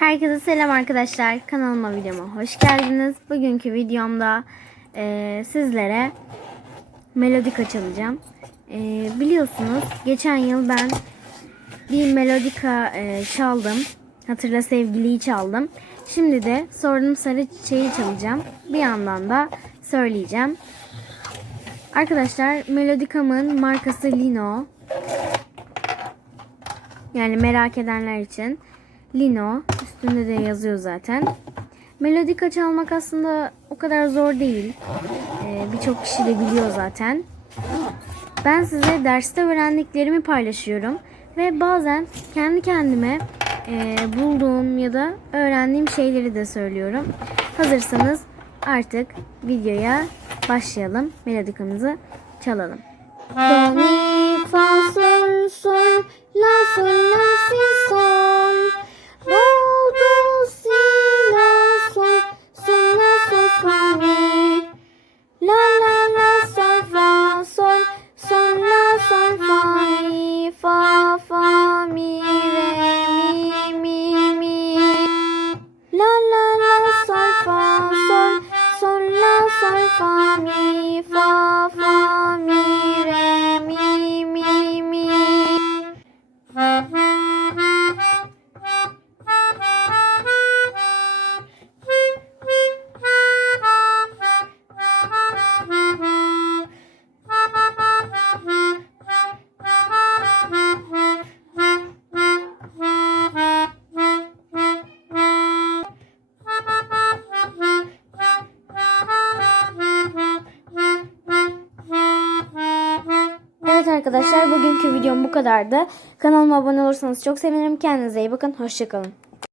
Herkese selam arkadaşlar. Kanalıma videoma hoş geldiniz. Bugünkü videomda e, sizlere melodika çalacağım. E, biliyorsunuz geçen yıl ben bir melodika e, çaldım. Hatırla sevgiliyi çaldım. Şimdi de sordum sarı çiçeği çalacağım. Bir yandan da söyleyeceğim. Arkadaşlar melodikamın markası Lino. Yani merak edenler için. Lino. Üstünde de yazıyor zaten. Melodika çalmak aslında o kadar zor değil. Ee, Birçok kişi de biliyor zaten. Ben size derste öğrendiklerimi paylaşıyorum. Ve bazen kendi kendime e, bulduğum ya da öğrendiğim şeyleri de söylüyorum. Hazırsanız artık videoya başlayalım. Melodikamızı çalalım. Do, mi, fa, sol, sol, la, la, sol, fa, mi. Arkadaşlar bugünkü videom bu kadardı. Kanalıma abone olursanız çok sevinirim. Kendinize iyi bakın. Hoşçakalın.